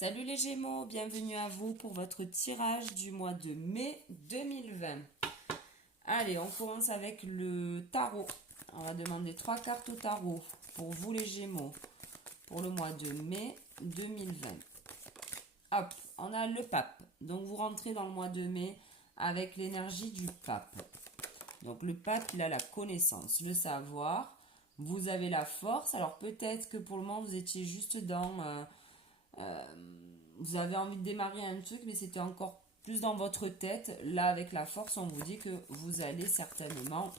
Salut les Gémeaux, bienvenue à vous pour votre tirage du mois de mai 2020. Allez, on commence avec le tarot. On va demander 3 cartes au tarot pour vous les Gémeaux pour le mois de mai 2020. Hop, on a le pape. Donc vous rentrez dans le mois de mai avec l'énergie du pape. Donc le pape, il a la connaissance, le savoir. Vous avez la force. Alors peut-être que pour le moment, vous étiez juste dans... vous avez envie de démarrer un truc, mais c'était encore plus dans votre tête. Là, avec la force, on vous dit que vous allez certainement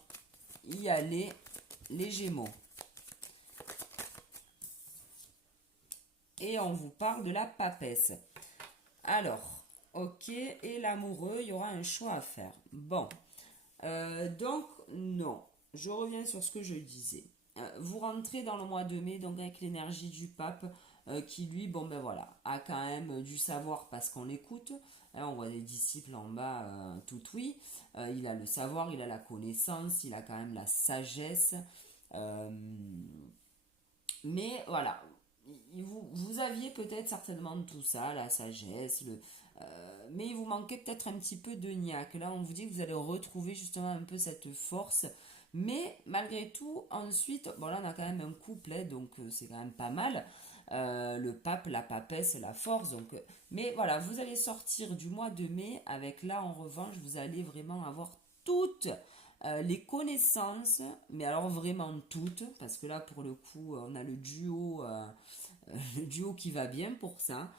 y aller, les Gémeaux. Et on vous parle de la papesse. Alors, ok, et l'amoureux, il y aura un choix à faire. Bon, donc non, je reviens sur ce que je disais. Vous rentrez dans le mois de mai, donc avec l'énergie du pape, qui lui, bon ben voilà, a quand même du savoir parce qu'on l'écoute. On voit des disciples en bas, tout oui. Il a le savoir, il a la connaissance, il a quand même la sagesse. Euh, mais voilà, vous aviez peut-être certainement tout ça, la sagesse, mais il vous manquait peut-être un petit peu de niaque. Là, on vous dit que vous allez retrouver justement un peu cette force. Mais malgré tout, ensuite, bon là on a quand même un couplet, donc c'est quand même pas mal. Le pape, la papesse, la force. Donc, mais voilà, vous allez sortir du mois de mai avec là en revanche, vous allez vraiment avoir toutes les connaissances, mais alors vraiment toutes, parce que là pour le coup on a le duo qui va bien pour ça.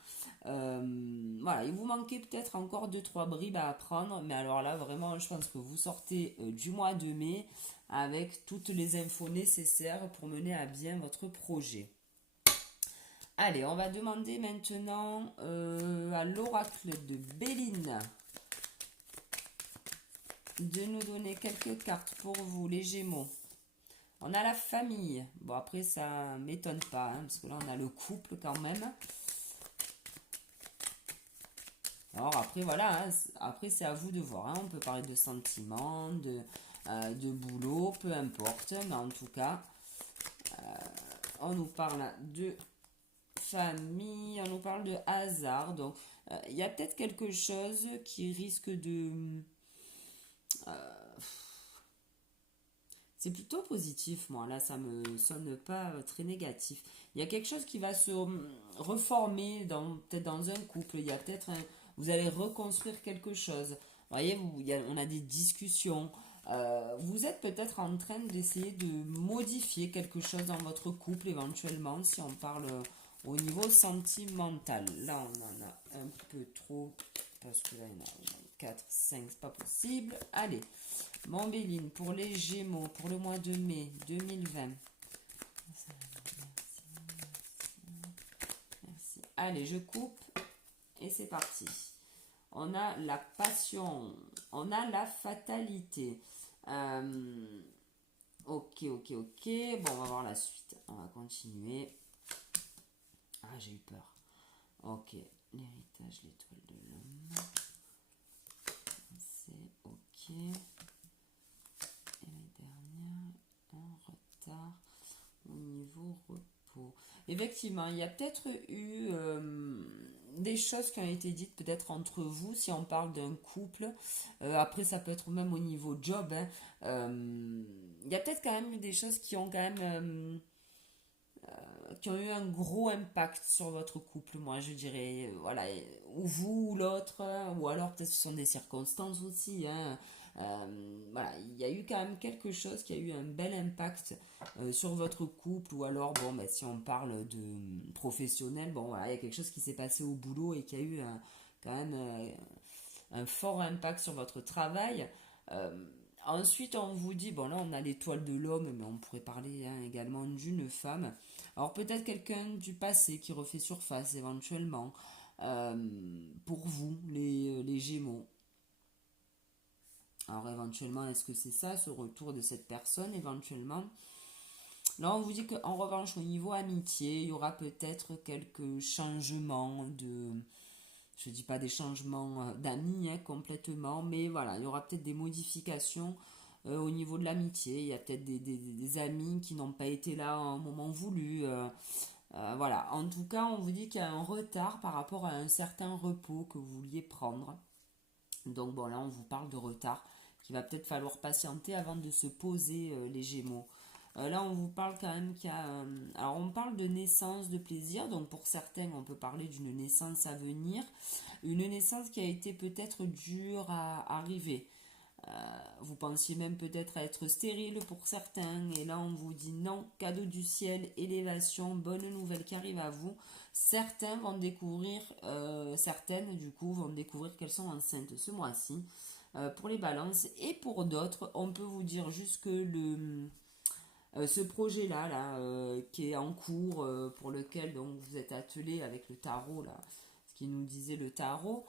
Voilà, il vous manquait peut-être encore deux trois bribes à apprendre, mais alors là vraiment je pense que vous sortez du mois de mai avec toutes les infos nécessaires pour mener à bien votre projet. Allez, on va demander maintenant à l'oracle de Béline de nous donner quelques cartes pour vous, les Gémeaux. On a la famille. Bon, après, ça m'étonne pas, hein, parce que là, on a le couple quand même. Alors, après, voilà, hein, après, c'est à vous de voir. Hein. On peut parler de sentiments, de boulot, peu importe. Mais en tout cas, on nous parle de famille, on nous parle de hasard. Donc, il y a peut-être quelque chose qui risque de... C'est plutôt positif, moi. Là, ça me sonne pas très négatif. Il y a quelque chose qui va se reformer peut-être dans un couple. Il y a peut-être vous allez reconstruire quelque chose. Vous voyez, on a des discussions. Vous êtes peut-être en train d'essayer de modifier quelque chose dans votre couple éventuellement, si on parle au niveau sentimental. Là, on en a un peu trop, parce que là, il y en a 4, 5, c'est pas possible. Allez, mon Béline, pour les Gémeaux, pour le mois de mai 2020. Merci. Allez, je coupe et c'est parti. On a la passion, on a la fatalité. Ok, ok, ok. Bon, on va voir la suite. On va continuer. Ah, j'ai eu peur. Ok, l'héritage, l'étoile de l'homme. C'est ok. Et la dernière, en retard au niveau repos. Effectivement, il y a peut-être eu des choses qui ont été dites peut-être entre vous, si on parle d'un couple. Après, ça peut être même au niveau job. Hein. Il y a peut-être quand même eu des choses qui ont quand même... qui ont eu un gros impact sur votre couple, moi je dirais, voilà, ou vous ou l'autre, ou alors peut-être ce sont des circonstances aussi, hein. Voilà, il y a eu quand même quelque chose qui a eu un bel impact sur votre couple, ou alors, bon, ben, si on parle de professionnel, bon, voilà, il y a quelque chose qui s'est passé au boulot et qui a eu quand même un fort impact sur votre travail. Ensuite, on vous dit, bon là on a l'étoile de l'homme, mais on pourrait parler hein, également d'une femme. Alors peut-être quelqu'un du passé qui refait surface éventuellement pour vous, les Gémeaux. Alors éventuellement, est-ce que c'est ça, ce retour de cette personne éventuellement? Là, on vous dit qu'en revanche, au niveau amitié, il y aura peut-être quelques changements de... Je ne dis pas des changements d'amis hein, complètement, mais voilà, il y aura peut-être des modifications au niveau de l'amitié. Il y a peut-être des amis qui n'ont pas été là à un moment voulu. Voilà, en tout cas, on vous dit qu'il y a un retard par rapport à un certain repos que vous vouliez prendre. Donc bon, là, on vous parle de retard, qu'il va peut-être falloir patienter avant de se poser les Gémeaux. Là, on vous parle quand même qu'il y a... alors, on parle de naissance, de plaisir. Donc, pour certains, on peut parler d'une naissance à venir. Une naissance qui a été peut-être dure à arriver. Vous pensiez même peut-être à être stérile pour certains. Et là, on vous dit non, cadeau du ciel, élévation, bonne nouvelle qui arrive à vous. Certains vont découvrir, certaines du coup, vont découvrir qu'elles sont enceintes ce mois-ci. Pour les balances. Et pour d'autres, on peut vous dire juste que ce projet-là, qui est en cours, pour lequel donc, vous êtes attelé avec le tarot, là, ce qui nous disait le tarot,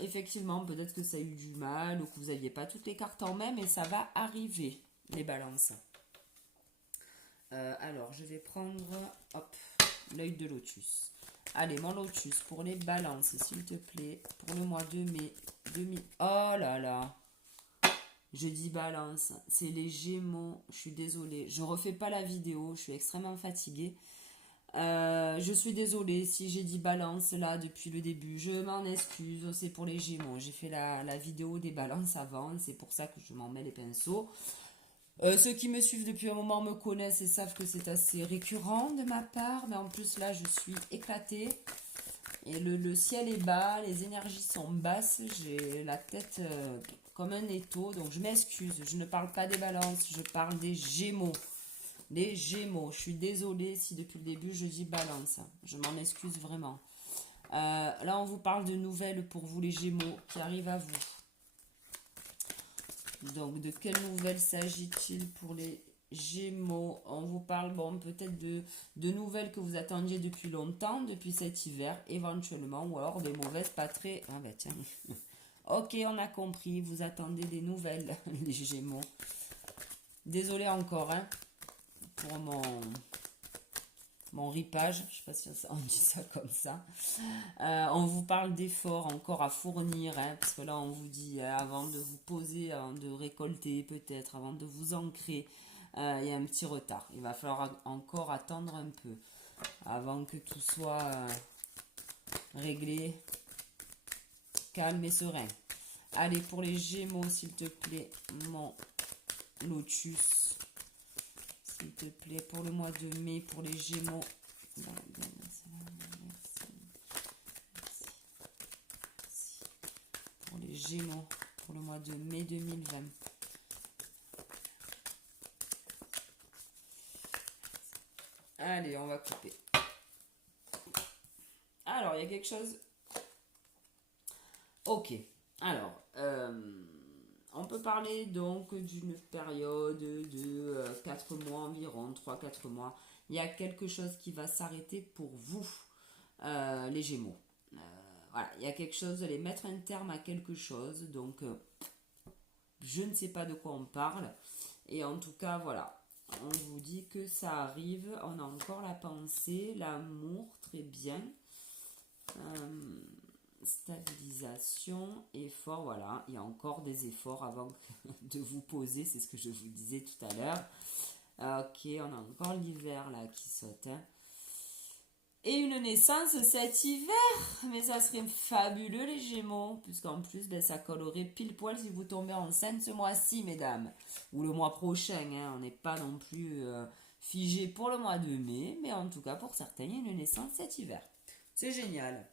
effectivement, peut-être que ça a eu du mal ou que vous n'aviez pas toutes les cartes en main, mais ça va arriver, les balances. Alors, je vais prendre, hop, l'œil de lotus. Allez, mon lotus, pour les balances, s'il te plaît, pour le mois de mai 2000. Oh là là! Je dis balance, c'est les Gémeaux, je suis désolée, je refais pas la vidéo, je suis extrêmement fatiguée. Je suis désolée si j'ai dit balance là depuis le début, je m'en excuse, c'est pour les Gémeaux. J'ai fait la vidéo des balances avant, c'est pour ça que je m'en mets les pinceaux. Ceux qui me suivent depuis un moment me connaissent et savent que c'est assez récurrent de ma part, mais en plus là je suis éclatée. Et le ciel est bas, les énergies sont basses, j'ai la tête comme un étau, donc je m'excuse, je ne parle pas des balances, je parle des Gémeaux. Les Gémeaux, je suis désolée si depuis le début je dis balance, je m'en excuse vraiment. Là on vous parle de nouvelles pour vous les Gémeaux qui arrivent à vous. Donc de quelles nouvelles s'agit-il pour les Gémeaux? On vous parle bon, peut-être de nouvelles que vous attendiez depuis longtemps, depuis cet hiver éventuellement, ou alors des mauvaises, pas très... Ah bah tiens, ok, on a compris, vous attendez des nouvelles, les Gémeaux. Désolée encore hein, pour mon ripage, je sais pas si on dit ça comme ça. On vous parle d'efforts encore à fournir, hein, parce que là on vous dit avant de vous poser, avant de récolter peut-être, avant de vous ancrer, il y a un petit retard. Il va falloir encore attendre un peu avant que tout soit réglé, calme et serein. Allez, pour les Gémeaux, s'il te plaît, mon lotus. S'il te plaît, pour le mois de mai, pour les Gémeaux. Pour les Gémeaux, pour le mois de mai 2020. Allez, on va couper. Alors, il y a quelque chose. Ok. Alors, on peut parler donc d'une période de 4 mois environ, 3-4 mois. Il y a quelque chose qui va s'arrêter pour vous, les Gémeaux. Voilà, il y a quelque chose, vous allez mettre un terme à quelque chose. Donc, je ne sais pas de quoi on parle. Et en tout cas, voilà. On vous dit que ça arrive. On a encore la pensée, l'amour, très bien. Stabilisation, effort, voilà, il y a encore des efforts avant de vous poser, c'est ce que je vous disais tout à l'heure. Ok, on a encore l'hiver là qui saute. Hein. Et une naissance cet hiver, mais ça serait fabuleux les Gémeaux, puisqu'en plus ben, ça collerait pile poil si vous tombez enceinte ce mois-ci, mesdames, ou le mois prochain. Hein. On n'est pas non plus figé pour le mois de mai, mais en tout cas pour certains, il y a une naissance cet hiver. C'est génial.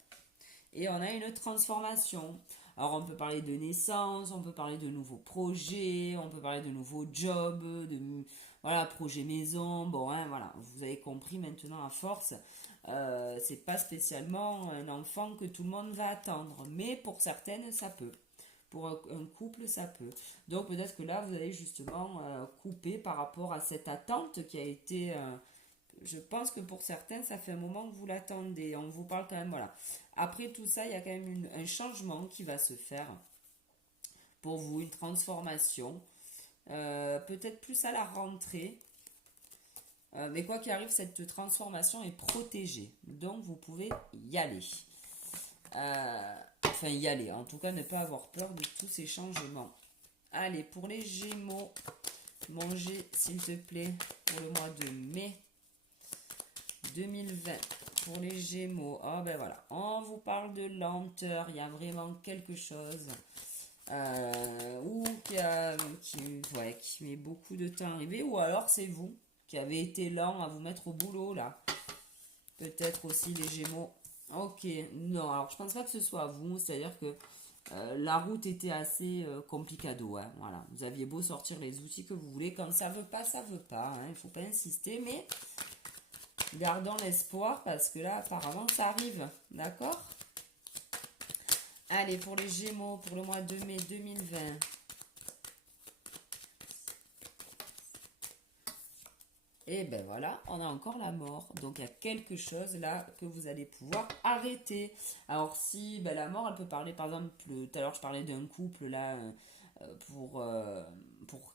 Et on a une transformation. Alors on peut parler de naissance, on peut parler de nouveaux projets, on peut parler de nouveaux jobs, de voilà, projet maison. Bon, hein, voilà, vous avez compris maintenant à force. C'est pas spécialement un enfant que tout le monde va attendre, mais pour certaines ça peut. Pour un couple ça peut. Donc peut-être que là vous allez justement couper par rapport à cette attente qui a été je pense que pour certains, ça fait un moment que vous l'attendez. On vous parle quand même, voilà. Après tout ça, il y a quand même un changement qui va se faire pour vous, une transformation. Peut-être plus à la rentrée. Mais quoi qu'il arrive, cette transformation est protégée. Donc, vous pouvez y aller. Enfin, y aller. En tout cas, ne pas avoir peur de tous ces changements. Allez, pour les Gémeaux, mangez, s'il te plaît, pour le mois de mai 2020 pour les Gémeaux. Oh ben voilà, on vous parle de lenteur, il y a vraiment quelque chose ou qui met beaucoup de temps à arriver, ou alors c'est vous qui avez été lent à vous mettre au boulot là. Peut-être aussi les Gémeaux. Ok, non, alors je pense pas que ce soit vous, c'est-à-dire que la route était assez complicado, hein, voilà. Vous aviez beau sortir les outils que vous voulez, quand ça veut pas, ça veut pas, hein, il faut pas insister, mais gardons l'espoir parce que là, apparemment, ça arrive, d'accord? Allez, pour les Gémeaux, pour le mois de mai 2020. Et ben voilà, on a encore la mort. Donc il y a quelque chose là que vous allez pouvoir arrêter. Alors si ben, la mort, elle peut parler, par exemple, tout à l'heure je parlais d'un couple là, pour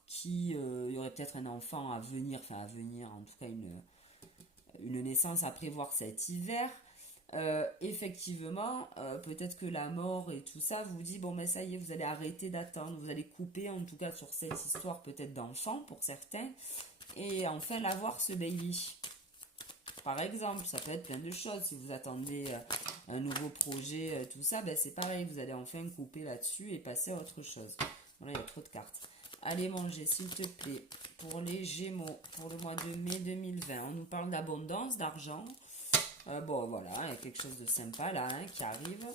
qui il y aurait peut-être un enfant à venir, enfin à venir, en tout cas une naissance à prévoir cet hiver. Effectivement, peut-être que la mort et tout ça vous dit, bon mais ça y est, vous allez arrêter d'attendre, vous allez couper en tout cas sur cette histoire peut-être d'enfant pour certains, et enfin l'avoir ce baby. Par exemple, ça peut être plein de choses, si vous attendez un nouveau projet, tout ça, ben c'est pareil, vous allez enfin couper là-dessus et passer à autre chose. Voilà, il y a trop de cartes. Allez manger, s'il te plaît, pour les Gémeaux, pour le mois de mai 2020. On nous parle d'abondance, d'argent. Bon, voilà, il y a quelque chose de sympa là hein, qui arrive.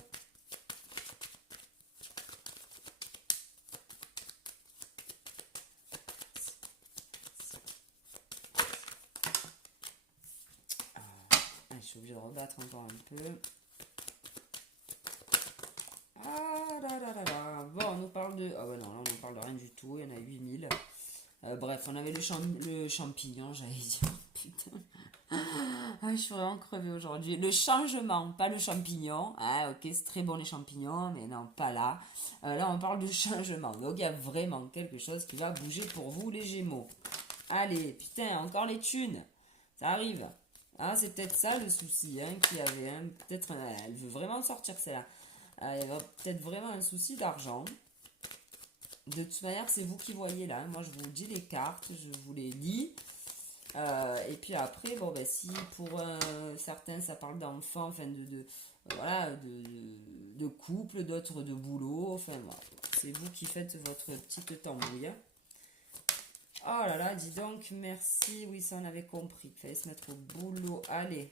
Je suis obligée de rebattre encore un peu. Ah là là là là. Bon, on nous parle de... Ah ouais, non, là, on nous parle de rien du tout. Il y en a 8000. Bref, on avait le champignon, j'allais dire. Putain. Ah, je suis vraiment crevée aujourd'hui. Le changement, pas le champignon. Ah, ok, c'est très bon les champignons, mais non, pas là. Là, on parle de changement. Donc, il y a vraiment quelque chose qui va bouger pour vous, les Gémeaux. Allez, putain, encore les thunes. Ça arrive. Ah, c'est peut-être ça le souci hein, qu'il y avait. Hein. Peut-être, elle veut vraiment sortir celle-là. Il y a peut-être vraiment un souci d'argent. De toute manière, c'est vous qui voyez là. Moi, je vous dis les cartes, je vous les lis. Et puis après, bon, ben, si pour certains ça parle d'enfants, enfin voilà, de couple, d'autres de boulot, enfin voilà. C'est vous qui faites votre petite tambouille. Oh là là, dis donc, merci, oui, ça on avait compris. Il fallait se mettre au boulot. Allez.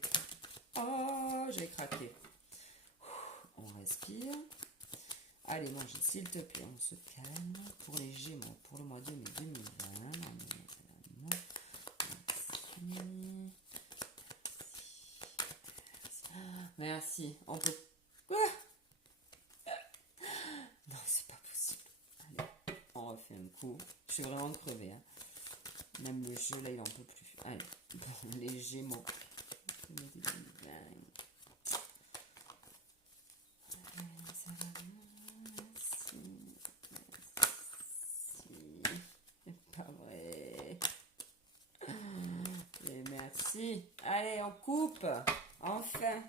Oh, j'ai craqué. On respire. Allez, manger, s'il te plaît, on se calme. Pour les Gémeaux, pour le mois de mai 2020. Merci. On peut... Quoi? Non, c'est pas possible. Allez, on refait un coup. Je suis vraiment crevée. Hein. Même le jeu, là, il en peut plus. Allez, bon, les Gémeaux. Ça va bien. C'est pas vrai. Et merci. Allez, on coupe. Enfin.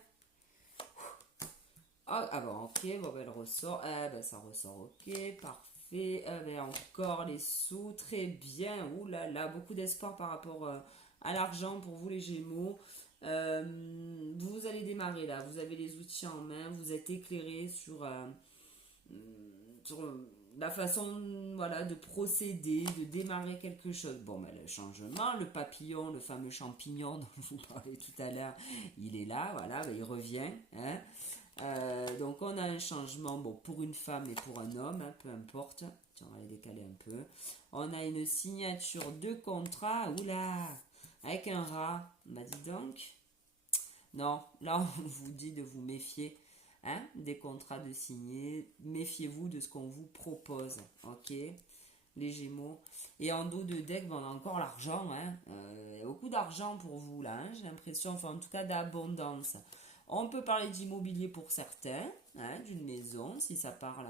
Ah bon, ok, bon, ben, elle ressort. Ah ben, ça ressort, ok, parfait. Ah ben, encore les sous, très bien. Ouh là là, beaucoup d'espoir par rapport à l'argent pour vous, les Gémeaux. Vous allez démarrer là, vous avez les outils en main, vous êtes éclairé sur la façon voilà, de procéder, de démarrer quelque chose. Bon, ben, le changement, le papillon, le fameux champignon dont je vous parlais tout à l'heure, il est là, voilà, ben, il revient. Hein. Donc on a un changement bon, pour une femme et pour un homme, hein, peu importe. Tiens, on va les décaler un peu. On a une signature de contrat, oula, avec un rat. Bah dis donc. Non, là on vous dit de vous méfier hein, des contrats de signer. Méfiez-vous de ce qu'on vous propose, ok les Gémeaux. Et en dos de deck, on a encore l'argent. Hein. Il y a beaucoup d'argent pour vous là, hein, j'ai l'impression, enfin en tout cas d'abondance. On peut parler d'immobilier pour certains, hein, d'une maison, si ça parle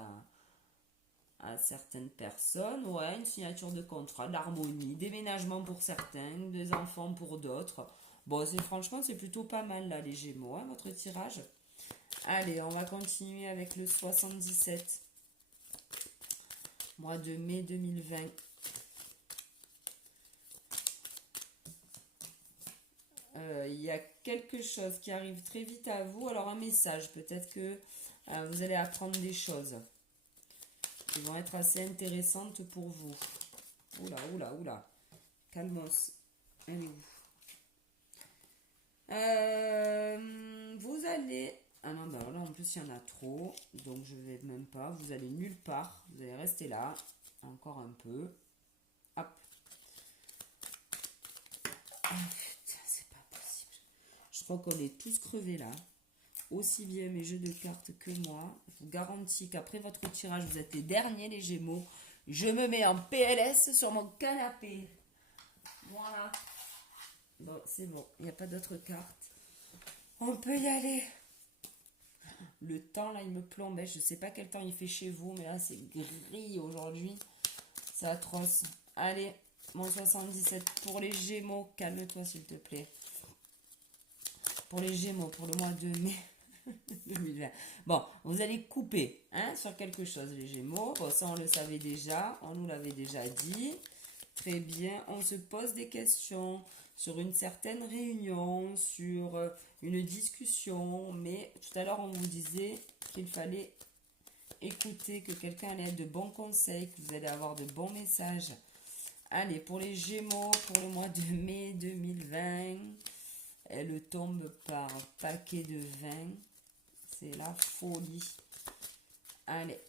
à certaines personnes. Ouais, une signature de contrat, de l'harmonie, déménagement pour certains, des enfants pour d'autres. Bon, franchement, c'est plutôt pas mal là, les Gémeaux, hein, votre tirage. Allez, on va continuer avec le 77. Mois de mai 2020. Il y a quelque chose qui arrive très vite à vous. Alors un message, peut-être que vous allez apprendre des choses qui vont être assez intéressantes pour vous. Oula, oula, oula. Calmos. Elle est où? Vous allez... Ah non, bah là en plus il y en a trop. Donc je vais même pas. Vous allez nulle part. Vous allez rester là. Encore un peu. Hop. Ah putain, c'est pas possible. Je crois qu'on est tous crevés là. Aussi bien mes jeux de cartes que moi. Je vous garantis qu'après votre tirage, vous êtes les derniers, les Gémeaux. Je me mets en PLS sur mon canapé. Voilà. Bon, c'est bon. Il n'y a pas d'autres cartes. On peut y aller. Le temps, là, il me plombe. Je ne sais pas quel temps il fait chez vous, mais là, c'est gris aujourd'hui. C'est atroce. Allez, mon 77 pour les Gémeaux. Calme-toi, s'il te plaît. Pour les Gémeaux, pour le mois de mai 2020. Bon, vous allez couper sur quelque chose, les Gémeaux. Bon, ça, on le savait déjà. On nous l'avait déjà dit. Très bien. On se pose des questions sur une certaine réunion, sur une discussion. Mais tout à l'heure, on vous disait qu'il fallait écouter, que quelqu'un allait être de bons conseils, que vous allez avoir de bons messages. Allez, pour les Gémeaux, pour le mois de mai 2020, elle tombe par paquet de 20. C'est la folie. Allez.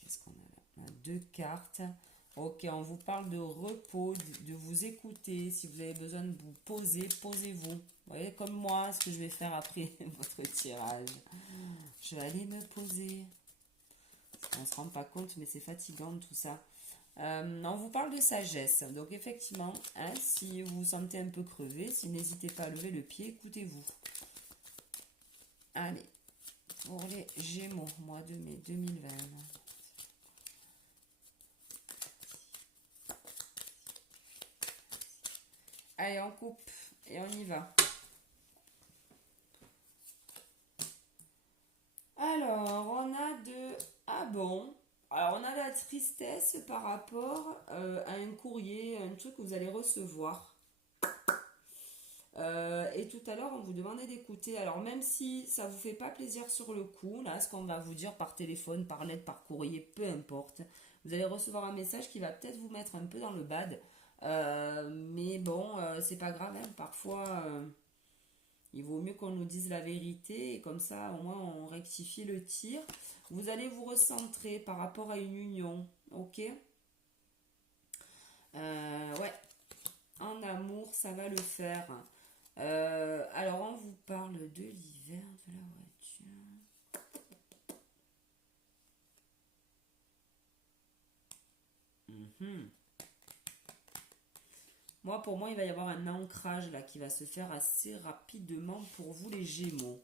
Qu'est-ce qu'on a là? On a 2 cartes. Ok, on vous parle de repos, de vous écouter. Si vous avez besoin de vous poser, posez-vous. Vous voyez, comme moi, ce que je vais faire après votre tirage. Je vais aller me poser. On ne se rend pas compte, mais c'est fatigant tout ça. On vous parle de sagesse. Donc effectivement, si vous vous sentez un peu crevé, si n'hésitez pas à lever le pied, écoutez-vous. Allez, pour les Gémeaux, mois de mai 2020. Allez, on coupe et on y va. Alors, on a de... Ah bon? Alors, on a la tristesse par rapport à un courrier, un truc que vous allez recevoir. Et tout à l'heure, on vous demandait d'écouter. Alors, même si ça vous fait pas plaisir sur le coup, là, ce qu'on va vous dire par téléphone, par lettre, par courrier, peu importe, vous allez recevoir un message qui va peut-être vous mettre un peu dans le bad. Mais bon, c'est pas grave, hein. Parfois, il vaut mieux qu'on nous dise la vérité et comme ça, au moins, on rectifie le tir. Vous allez vous recentrer par rapport à une union, ok? Ouais, en amour, ça va le faire. Alors, on vous parle de l'hiver, de la voiture. Moi, pour moi, il va y avoir un ancrage là qui va se faire assez rapidement pour vous, les Gémeaux.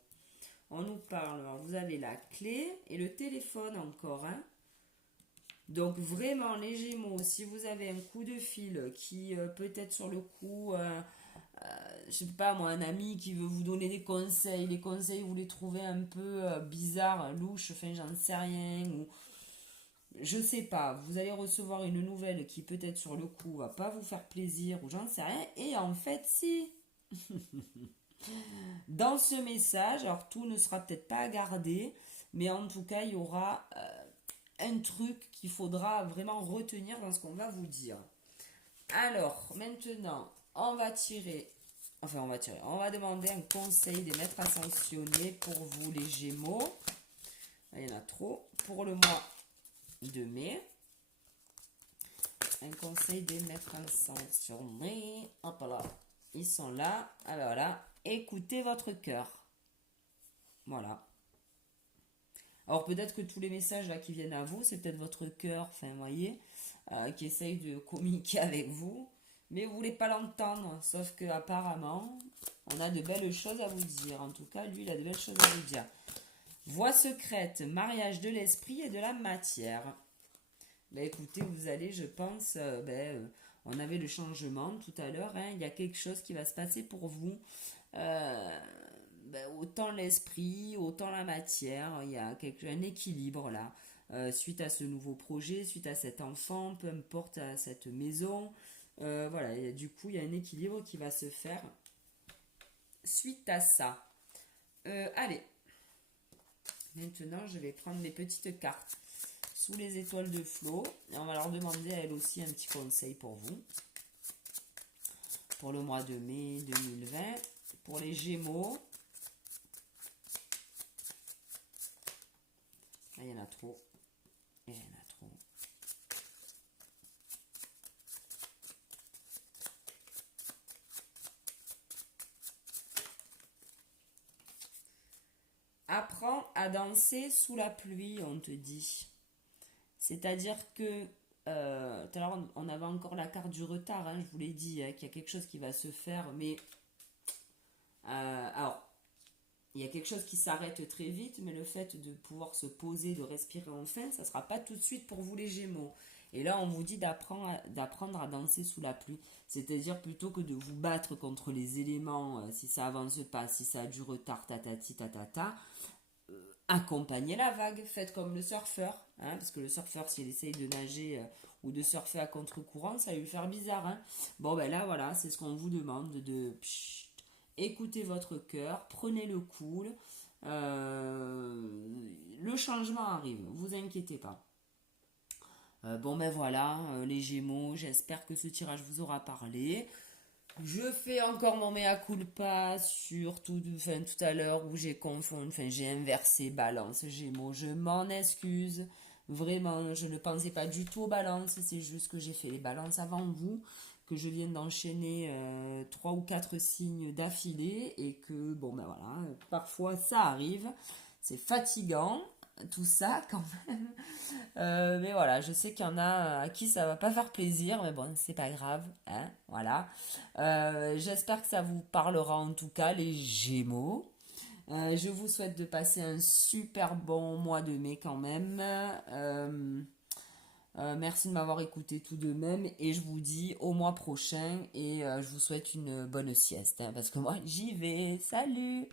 On nous parle, alors vous avez la clé et le téléphone encore, hein. Donc vraiment, les Gémeaux, si vous avez un coup de fil qui peut-être sur le coup, je sais pas moi, un ami qui veut vous donner des conseils, les conseils vous les trouvez un peu bizarres, louches, enfin j'en sais rien, ou je sais pas, vous allez recevoir une nouvelle qui peut-être sur le coup va pas vous faire plaisir, ou j'en sais rien, et en fait si. Dans ce message, alors tout ne sera peut-être pas à garder, mais en tout cas il y aura un truc qu'il faudra vraiment retenir dans ce qu'on va vous dire. Alors, maintenant, on va demander un conseil des maîtres ascensionnés pour vous les Gémeaux. Il y en a trop. Pour le mois de mai, un conseil des maîtres ascensionnés. Hop là, ils sont là. Alors là, écoutez votre cœur. Voilà. Alors peut-être que tous les messages là qui viennent à vous, c'est peut-être votre cœur, enfin vous voyez, qui essaye de communiquer avec vous, mais vous voulez pas l'entendre, sauf que apparemment, on a de belles choses à vous dire. En tout cas, lui, il a de belles choses à vous dire. Voie secrète, mariage de l'esprit et de la matière. Ben écoutez, vous allez, je pense, on avait le changement tout à l'heure, hein, il y a quelque chose qui va se passer pour vous. Autant l'esprit, autant la matière, il y a un équilibre là. Suite à ce nouveau projet, suite à cet enfant, peu importe à cette maison, Voilà, et du coup, il y a un équilibre qui va se faire suite à ça. Allez, maintenant, je vais prendre mes petites cartes sous les étoiles de Flo. Et on va leur demander à elle aussi un petit conseil pour vous. Pour le mois de mai 2020. Pour les Gémeaux. Ah, il y en a trop. Il y en a trop. Apprends à danser sous la pluie, on te dit. C'est-à-dire que tout à l'heure, on avait encore la carte du retard, hein, je vous l'ai dit, hein, qu'il y a quelque chose qui va se faire, mais alors, il y a quelque chose qui s'arrête très vite, mais le fait de pouvoir se poser, de respirer enfin, ça ne sera pas tout de suite pour vous les Gémeaux. Et là, on vous dit d'apprendre à danser sous la pluie. C'est-à-dire plutôt que de vous battre contre les éléments, si ça avance pas, si ça a du retard, tatati, tatata, accompagnez la vague. Faites comme le surfeur. Hein, parce que le surfeur, s'il essaye de nager ou de surfer à contre-courant, ça va lui faire bizarre. Hein. Bon, ben là, voilà, c'est ce qu'on vous demande de... écoutez votre cœur, prenez le cool. Le changement arrive, vous inquiétez pas. Bon ben voilà, les Gémeaux, j'espère que ce tirage vous aura parlé. Je fais encore mon mea culpa sur tout à l'heure où j'ai confondu, j'ai inversé Balance Gémeaux. Je m'en excuse. Vraiment, je ne pensais pas du tout aux balances. C'est juste que j'ai fait les balances avant vous, que je viens d'enchaîner 3 ou 4 signes d'affilée et que, bon ben voilà, parfois ça arrive. C'est fatigant, tout ça quand même. Mais voilà, je sais qu'il y en a à qui ça va pas faire plaisir, mais bon, c'est pas grave, hein, voilà. J'espère que ça vous parlera en tout cas, les Gémeaux. Je vous souhaite de passer un super bon mois de mai quand même. Merci de m'avoir écouté tout de même et je vous dis au mois prochain et je vous souhaite une bonne sieste hein, parce que moi j'y vais. Salut!